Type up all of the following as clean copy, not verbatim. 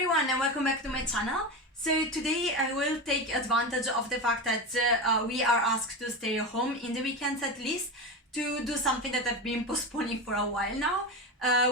everyone and welcome back to my channel. So today I will take advantage of the fact that we are asked to stay home in the weekends at least to do something that I've been postponing for a while now,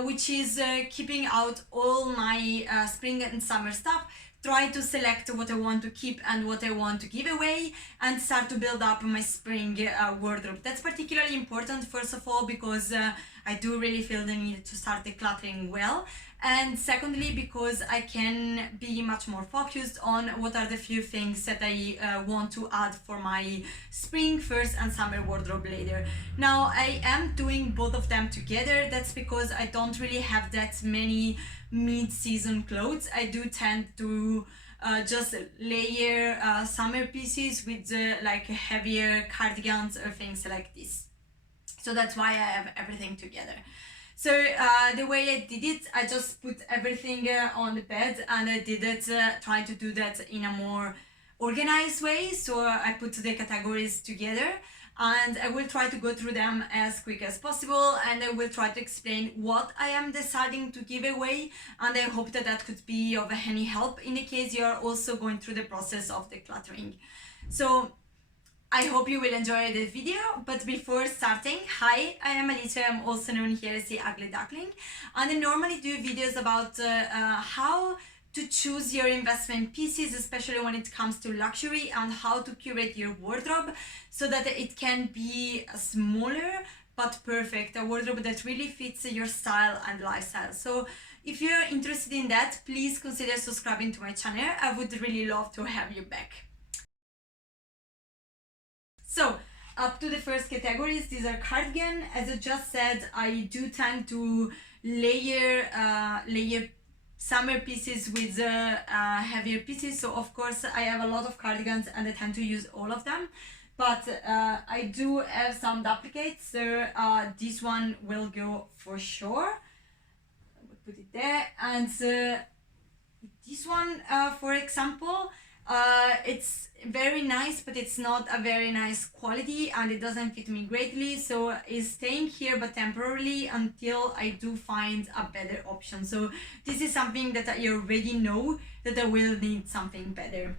which is keeping out all my spring and summer stuff. Try to select what I want to keep and what I want to give away and start to build up my spring wardrobe. That's particularly important, first of all, because I do really feel the need to start decluttering well, and secondly because I can be much more focused on what are the few things that I want to add for my spring first and summer wardrobe later. Now I am doing both of them together. That's because I don't really have that many mid-season clothes. I do tend to just layer summer pieces with like heavier cardigans or things like this. So that's why I have everything together. So the way I did it, I just put everything on the bed, and I did it trying to do that in a more organized way. So I put the categories together, and I will try to go through them as quick as possible, and I will try to explain what I am deciding to give away, and I hope that that could be of any help in the case you are also going through the process of decluttering. So I hope you will enjoy the video, but before starting, hi, I am Alicia. I'm also known here as the Ugly Duckling, and I normally do videos about how to choose your investment pieces, especially when it comes to luxury, and how to curate your wardrobe so that it can be a smaller but perfect, a wardrobe that really fits your style and lifestyle. So if you're interested in that, please consider subscribing to my channel. I would really love to have you back. So up to the first categories, these are cardigan. As I just said, I do tend to layer summer pieces with heavier pieces. So of course I have a lot of cardigans and I tend to use all of them, but I do have some duplicates. So this one will go for sure. I will put it there. And this one, for example, it's very nice, but it's not a very nice quality and it doesn't fit me greatly, so it's staying here but temporarily until I do find a better option. So this is something that I already know that I will need something better.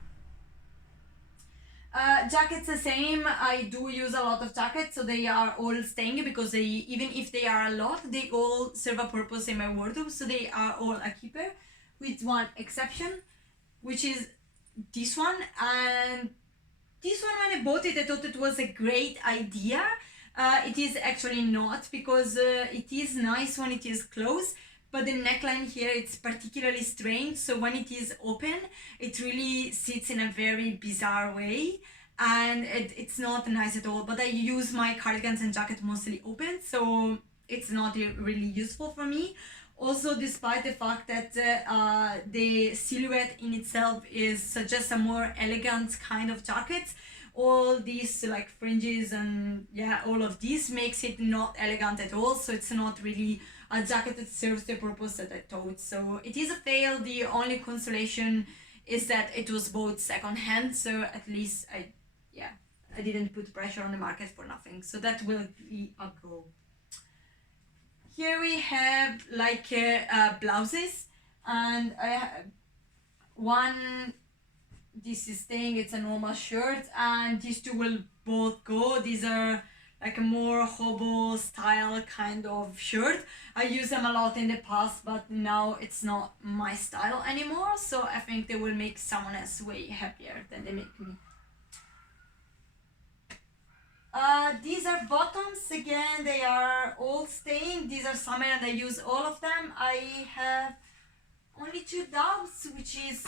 Jackets the same. I do use a lot of jackets, so they are all staying because they, even if they are a lot, they all serve a purpose in my wardrobe, so they are all a keeper, with one exception, which is this one. And this one, when I bought it, I thought it was a great idea. It is actually not, because it is nice when it is closed, but the neckline here, it's particularly strange, so when it is open it really sits in a very bizarre way and it's not nice at all. But I use my cardigans and jacket mostly open, so it's not really useful for me. Also, despite the fact that the silhouette in itself is suggests a more elegant kind of jacket, all these like fringes and yeah, all of this makes it not elegant at all. So it's not really a jacket that serves the purpose that I thought. So it is a fail. The only consolation is that it was bought secondhand, so at least I didn't put pressure on the market for nothing. So that will be a go. Here we have like blouses, and I have one. This is staying, it's a normal shirt, and these two will both go. These are like a more hobo style kind of shirt. I used them a lot in the past, but now it's not my style anymore, so I think they will make someone else way happier than they make me. These are bottoms. Again, they are all staying. These are summer and I use all of them. I have only two doubts, which is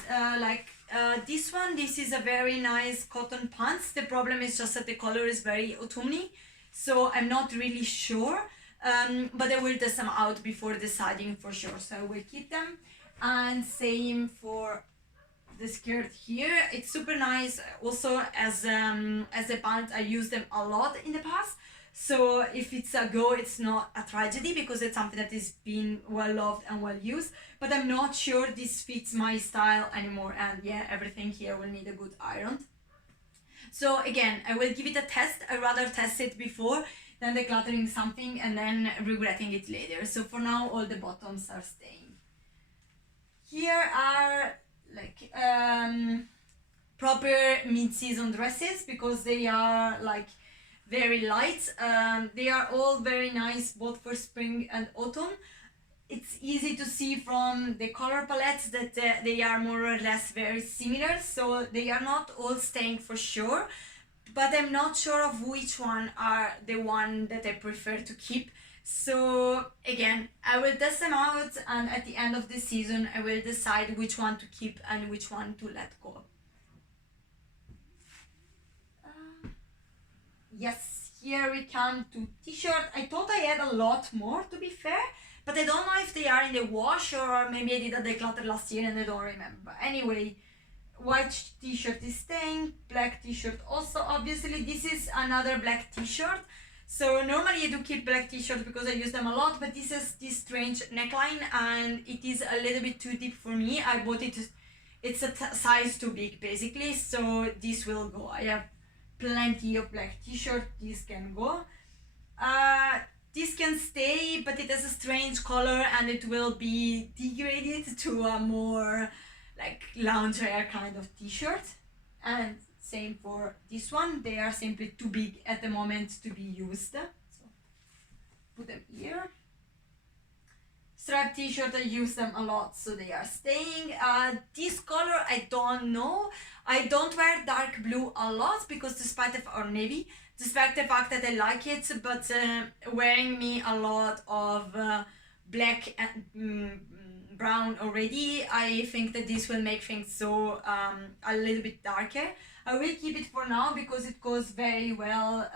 this one. This is a very nice cotton pants. The problem is just that the color is very autumny, so I'm not really sure, but I will test them out before deciding for sure, so I will keep them. And same for the skirt here. It's super nice also as a pant. I use them a lot in the past, so if it's a go, it's not a tragedy because it's something that is being well loved and well used, but I'm not sure this fits my style anymore, and yeah, everything here will need a good iron. So again, I will give it a test. I rather test it before than decluttering something and then regretting it later. So for now, all the bottoms are staying. Here are proper mid-season dresses because they are like very light. They are all very nice both for spring and autumn. It's easy to see from the color palettes that they are more or less very similar, so they are not all staying for sure, but I'm not sure of which one are the one that I prefer to keep. So again, I will test them out, and at the end of the season I will decide which one to keep and which one to let go. Yes, here we come to t-shirt. I thought I had a lot more, to be fair, but I don't know if they are in the wash or maybe I did a declutter last year and I don't remember. Anyway, white t-shirt is staying, black t-shirt also. Obviously this is another black t-shirt. So normally I do keep black t-shirts because I use them a lot, but this is this strange neckline and it is a little bit too deep for me. I bought it, it's a size too big basically, so this will go. I have plenty of black t-shirt, this can go. This can stay, but it has a strange color and it will be degraded to a more like loungewear kind of t-shirt. And same for this one, they are simply too big at the moment to be used. So put them here. Striped t-shirt, I use them a lot, so they are staying. This color, I don't know. I don't wear dark blue a lot because despite or navy, despite the fact that I like it, but wearing me a lot of black and brown already, I think that this will make things so a little bit darker. I will keep it for now because it goes very well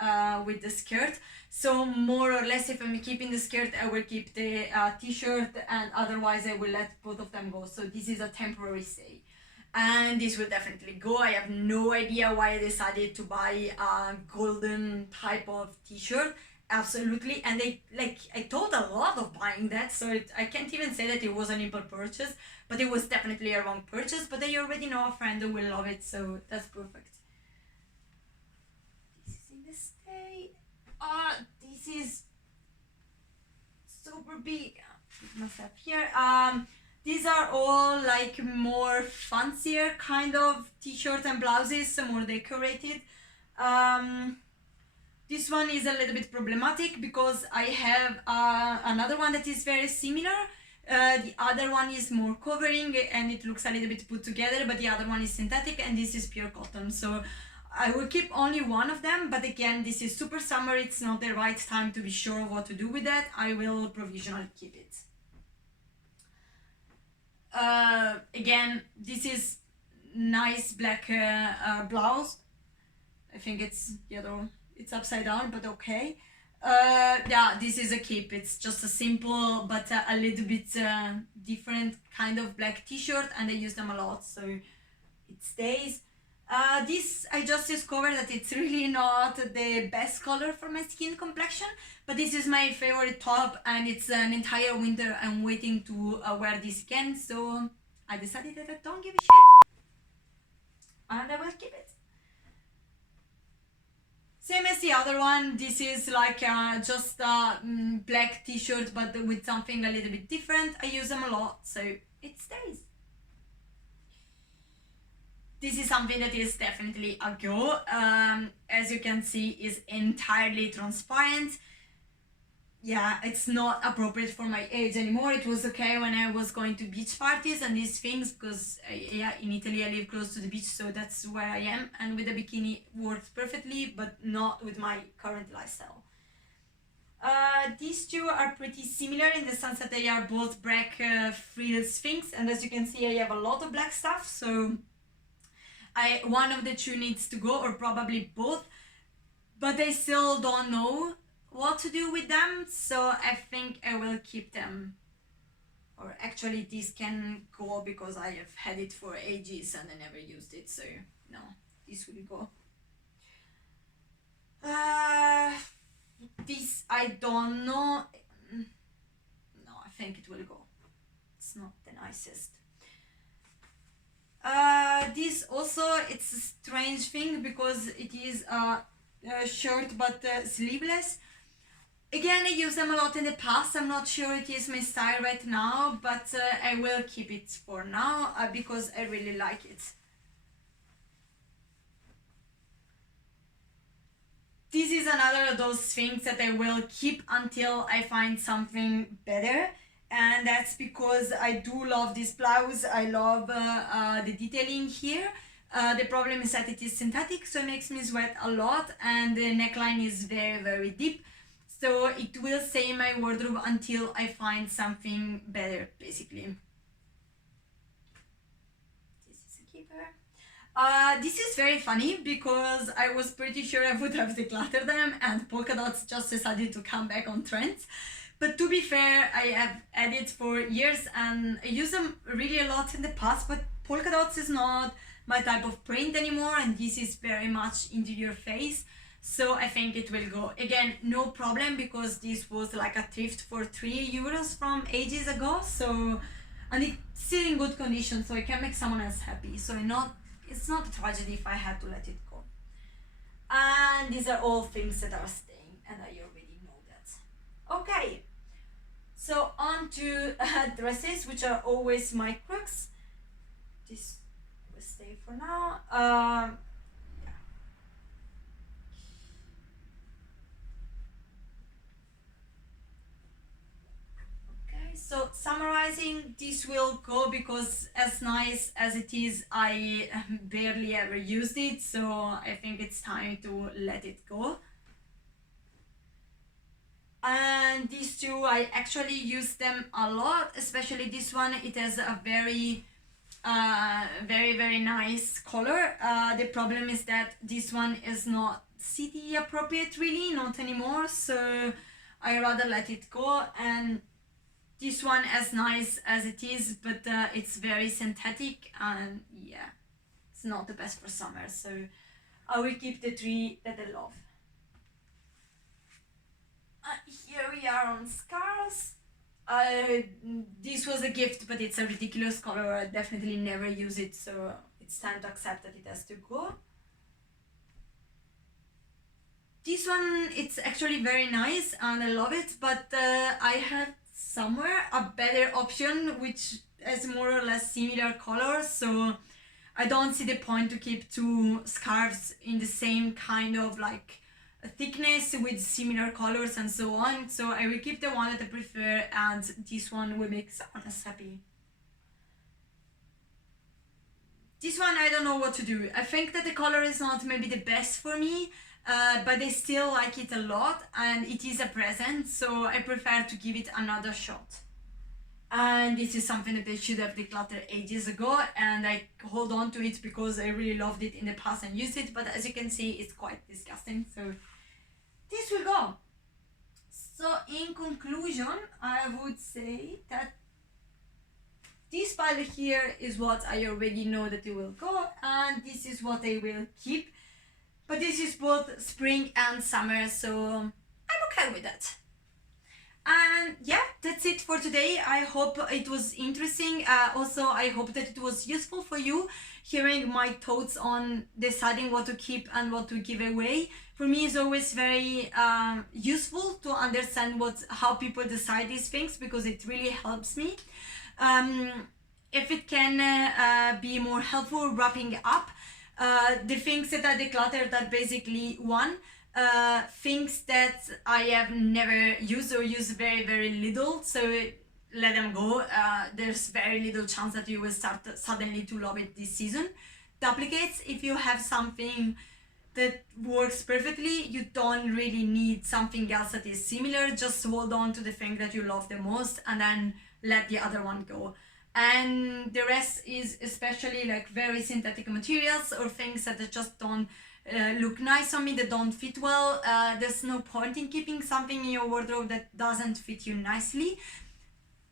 with the skirt. So more or less if I'm keeping the skirt, I will keep the t-shirt, and otherwise I will let both of them go. So this is a temporary stay. And this will definitely go. I have no idea why I decided to buy a golden type of t-shirt. Absolutely. And I thought a lot of buying that, so I can't even say that it was an impulse purchase, but it was definitely a wrong purchase. But I already know a friend who will love it, so that's perfect. This is in the stay. This is super big. Put myself here. These are all like more fancier kind of t-shirt and blouses, more decorated. This one is a little bit problematic because I have another one that is very similar. The other one is more covering and it looks a little bit put together, but the other one is synthetic and this is pure cotton. So I will keep only one of them, but again, this is super summer. It's not the right time to be sure of what to do with that. I will provisionally keep it. Again, this is nice black blouse. I think it's the other one. It's upside down, but okay. Yeah, this is a keep. It's just a simple but a little bit different kind of black t-shirt, and I use them a lot, so it stays. This I just discovered that it's really not the best color for my skin complexion, but this is my favorite top and it's an entire winter I'm waiting to wear this again, so I decided that I don't give a shit and I will keep it. Same as the other one, this is like just a black t-shirt but with something a little bit different. I use them a lot, so it stays. This is something that is definitely a go. As you can see, is entirely transparent. Yeah, it's not appropriate for my age anymore. It was okay when I was going to beach parties and these things because yeah, in Italy I live close to the beach, so that's where I am, and with a bikini works perfectly, but not with my current lifestyle. These two are pretty similar in the sense that they are both black frills things, and as you can see I have a lot of black stuff, so one of the two needs to go, or probably both, but I still don't know what to do with them, so I think I will keep them. Or actually this can go because I have had it for ages and I never used it, so no, this will go. This I don't know. No, I think it will go. It's not the nicest. This also, it's a strange thing because it is a shirt but sleeveless. Again, I used them a lot in the past. I'm not sure it is my style right now, but I will keep it for now because I really like it. this is another of those things that I will keep until I find something better. And that's because I do love this blouse. I love the detailing here. The problem is that it is synthetic, so it makes me sweat a lot, and the neckline is very, very deep. So it will stay in my wardrobe until I find something better, basically. This is a keeper. This is very funny because I was pretty sure I would have decluttered them, and polka dots just decided to come back on trends. But to be fair, I have had it for years and I use them really a lot in the past, but polka dots is not my type of print anymore, and this is very much into your face. So I think it will go. Again, no problem, because this was like a thrift for €3 from ages ago. So, and it's still in good condition, so I can make someone else happy. So it's not a tragedy if I had to let it go. And these are all things that are staying, and I already know that. Okay, so on to dresses, which are always my crux. This will stay for now. Yeah. Okay, so summarizing, this will go because as nice as it is, I barely ever used it, so I think it's time to let it go. And these two, I actually use them a lot, especially this one. It has a very very nice color. The problem is that this one is not city appropriate, really, not anymore, so I rather let it go. And this one, as nice as it is, but it's very synthetic, and yeah, it's not the best for summer, so I will keep the three that I love. Here we are on scarves. This was a gift, but it's a ridiculous color. I definitely never use it, so it's time to accept that it has to go. This one, it's actually very nice and I love it, but I have somewhere a better option which has more or less similar colors, so I don't see the point to keep two scarves in the same kind of like thickness with similar colors and so on. So I will keep the one that I prefer, and this one will make someone else happy. This one, I don't know what to do. I think that the color is not maybe the best for me, but I still like it a lot, and it is a present, so I prefer to give it another shot. And this is something that I should have decluttered ages ago, and I hold on to it because I really loved it in the past and used it, but as you can see, it's quite disgusting, so this will go. So in conclusion, I would say that this pile here is what I already know that it will go, and this is what I will keep. But this is both spring and summer, so I'm okay with that. And yeah, that's it for today. I hope it was interesting. Also, I hope that it was useful for you, hearing my thoughts on deciding what to keep and what to give away. For me, it's always very useful to understand how people decide these things, because it really helps me. If it can be more helpful wrapping up, the things that I decluttered are basically one, things that I have never used or use very little, so let them go. There's very little chance that you will start suddenly to love it this season. Duplicates, if you have something that works perfectly, you don't really need something else that is similar. Just hold on to the thing that you love the most and then let the other one go. And the rest is especially like very synthetic materials or things that just don't look nice on me, that don't fit well. There's no point in keeping something in your wardrobe that doesn't fit you nicely,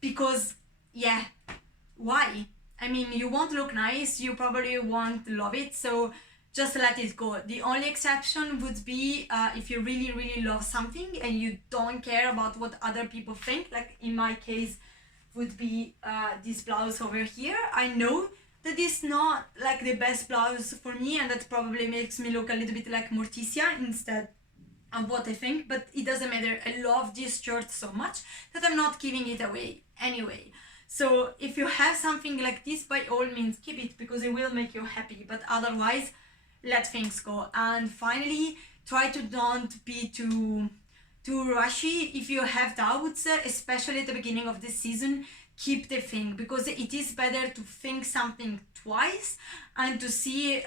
because yeah, why? I mean, you won't look nice, you probably won't love it, so just let it go. The only exception would be if you really love something and you don't care about what other people think, like in my case would be this blouse over here. I know that is not like the best blouse for me, and that probably makes me look a little bit like Morticia instead of what I think, but it doesn't matter. I love this shirt so much that I'm not giving it away anyway. So if you have something like this, by all means keep it, because it will make you happy, but otherwise let things go. And finally, try to don't be too rushy. If you have doubts, especially at the beginning of the season, keep the thing, because it is better to think something twice and to see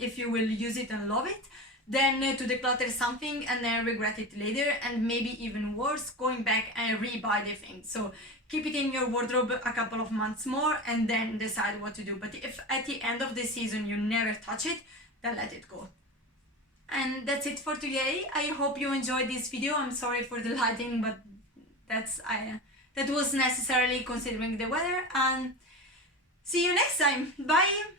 if you will use it and love it, than to declutter something and then regret it later, and maybe even worse, going back and re-buy the thing. So keep it in your wardrobe a couple of months more and then decide what to do. But if at the end of the season you never touch it, then let it go. And that's it for today. I hope you enjoyed this video. I'm sorry for the lighting, but that was necessarily considering the weather. And see you next time. Bye.